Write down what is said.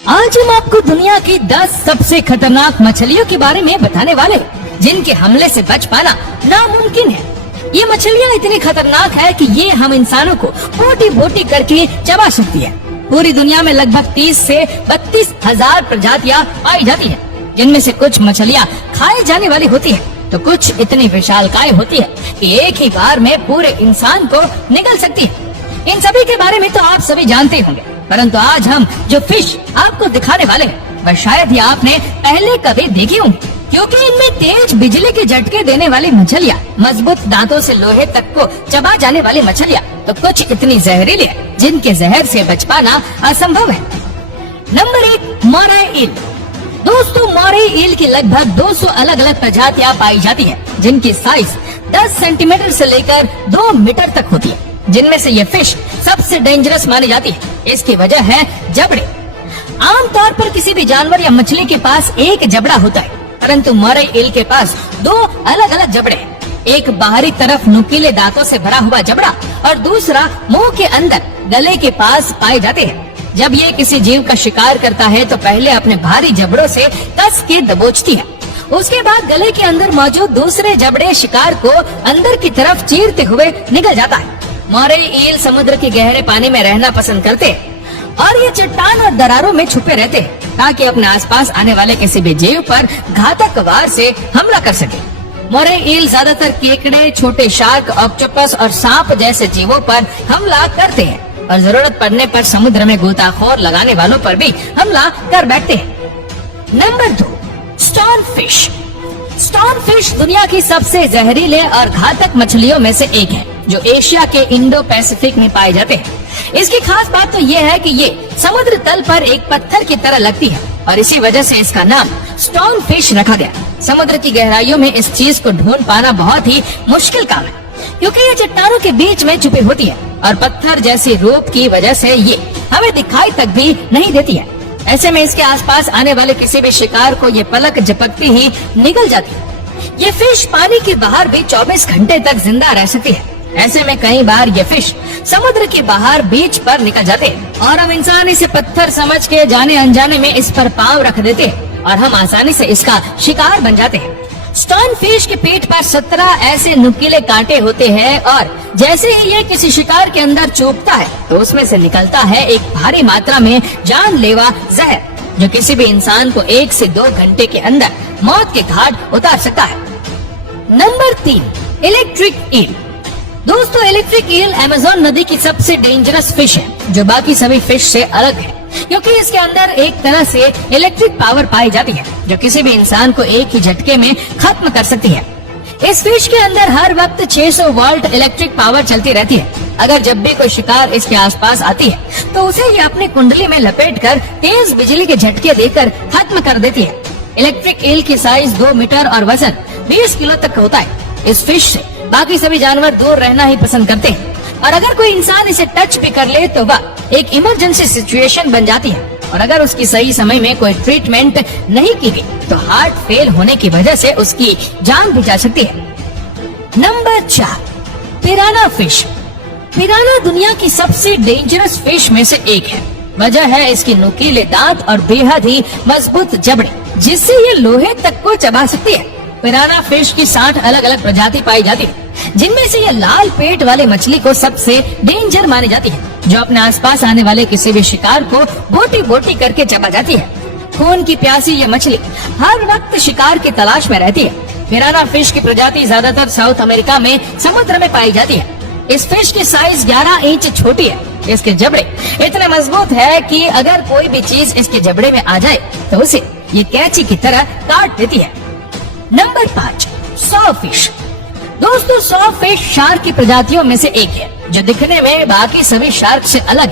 आज हम आपको दुनिया की 10 सबसे खतरनाक मछलियों के बारे में बताने वाले हैं, जिनके हमले से बच पाना नामुमकिन है। ये मछलियाँ इतनी खतरनाक है कि ये हम इंसानों को बोटी बोटी करके चबा सकती है। पूरी दुनिया में लगभग 30 से 32 हजार प्रजातियाँ पाई जाती है, जिनमें से कुछ मछलियाँ खाए जाने वाली होती है, तो कुछ इतनी विशालकाय होती है कि एक ही बार में पूरे इंसान को निगल सकती है। इन सभी के बारे में तो आप सभी जानते होंगे, परंतु आज हम जो फिश आपको दिखाने वाले हैं वह शायद ही आपने पहले कभी देखी होंगी, क्योंकि इनमें तेज बिजली के झटके देने वाली मछलियाँ, मजबूत दांतों से लोहे तक को चबा जाने वाली मछलियाँ, तो कुछ इतनी जहरीली है जिनके जहर से बच पाना असंभव है। नंबर 1, मोरे ईल। दोस्तों, मोरे ईल की लगभग 200 अलग अलग प्रजातियाँ पाई जाती है, जिनकी साइज 10 सेंटीमीटर से लेकर 2 मीटर तक होती है, जिनमें से ये फिश सबसे डेंजरस मानी जाती है। इसकी वजह है जबड़े। आमतौर पर किसी भी जानवर या मछली के पास एक जबड़ा होता है, परंतु मोरे ईल के पास 2 अलग अलग जबड़े हैं। एक बाहरी तरफ नुकीले दांतों से भरा हुआ जबड़ा और दूसरा मुंह के अंदर गले के पास पाए जाते हैं। जब ये किसी जीव का शिकार करता है तो पहले अपने भारी जबड़ों से कस के दबोचती है, उसके बाद गले के अंदर मौजूद दूसरे जबड़े शिकार को अंदर की तरफ चीरते हुए निकल जाता है। मोरे ईल समुद्र के गहरे पानी में रहना पसंद करते हैं और ये चट्टान और दरारों में छुपे रहते हैं ताकि अपने आसपास आने वाले किसी भी जीव पर घातक वार से हमला कर सके। मोरे ईल ज्यादातर केकड़े, छोटे शार्क, ऑक्टोपस और सांप जैसे जीवों पर हमला करते हैं और जरूरत पड़ने पर समुद्र में गोताखोर लगाने वालों पर भी हमला कर बैठते हैं। Number 2, stone fish. Stone fish दुनिया की सबसे जहरीले और घातक मछलियों में से एक है, जो एशिया के इंडो पैसिफिक में पाए जाते हैं। इसकी खास बात तो ये है कि ये समुद्र तल पर एक पत्थर की तरह लगती है और इसी वजह से इसका नाम स्टोन फिश रखा गया। समुद्र की गहराइयों में इस चीज को ढूंढ पाना बहुत ही मुश्किल काम है, क्योंकि ये चट्टानों के बीच में छुपी होती है और पत्थर जैसी रूप की वजह से ये हमें दिखाई तक भी नहीं देती है। ऐसे में इसके आसपास आने वाले किसी भी शिकार को ये पलक झपकती ही निगल जाती है। ये फिश पानी के बाहर भी 24 घंटे तक जिंदा रह सकती है। ऐसे में कई बार ये फिश समुद्र के बाहर बीच पर निकल जाते हैं और हम इंसान इसे पत्थर समझ के जाने अनजाने में इस पर पांव रख देते हैं और हम आसानी से इसका शिकार बन जाते हैं। स्टोन फिश के पेट पर 17 ऐसे नुकीले कांटे होते हैं और जैसे ही ये किसी शिकार के अंदर चुभता है तो उसमें से निकलता है एक भारी मात्रा में जानलेवा जहर, जो किसी भी इंसान को 1 से 2 घंटे के अंदर मौत के घाट उतार सकता है। Number 3, electric eel. दोस्तों, इलेक्ट्रिक ईल अमेज़न नदी की सबसे डेंजरस फिश है, जो बाकी सभी फिश से अलग है, क्योंकि इसके अंदर एक तरह से इलेक्ट्रिक पावर पाई जाती है, जो किसी भी इंसान को एक ही झटके में खत्म कर सकती है। इस फिश के अंदर हर वक्त 600 वोल्ट इलेक्ट्रिक पावर चलती रहती है। अगर जब भी कोई शिकार इसके आसपास आती है तो उसे ये अपनी कुंडली में लपेटकर तेज बिजली के झटके देकर खत्म कर देती है। इलेक्ट्रिक ईल की साइज 2 मीटर और वजन 20 किलो तक होता है। इस फिश से बाकी सभी जानवर दूर रहना ही पसंद करते हैं और अगर कोई इंसान इसे टच भी कर ले तो वह एक इमरजेंसी सिचुएशन बन जाती है और अगर उसकी सही समय में कोई ट्रीटमेंट नहीं की गई तो हार्ट फेल होने की वजह से उसकी जान भी जा सकती है। Number 4, पिराना fish. पिराना दुनिया की सबसे डेंजरस फिश में से एक है। वजह है इसकी नुकीले दांत और बेहद ही मजबूत जबड़े, जिससे ये लोहे तक को चबा सकती है। पिराना फिश की 60 अलग अलग प्रजाति पाई जाती है, जिनमें से ये लाल पेट वाले मछली को सबसे डेंजर मानी जाती है, जो अपने आसपास आने वाले किसी भी शिकार को बोटी बोटी करके चबा जाती है। खून की प्यासी ये मछली हर वक्त शिकार की तलाश में रहती है। पिराना फिश की प्रजाति ज्यादातर साउथ अमेरिका में समुद्र में पाई जाती है। इस फिश की साइज 11 इंच छोटी है। इसके जबड़े इतने मजबूत है कि अगर कोई भी चीज इसके जबड़े में आ जाए तो उसे ये कैंची की तरह काट देती है। Number 5, saw fish. दोस्तों, सॉ फिश शार्क की प्रजातियों में से एक है, जो दिखने में बाकी सभी शार्क से अलग है।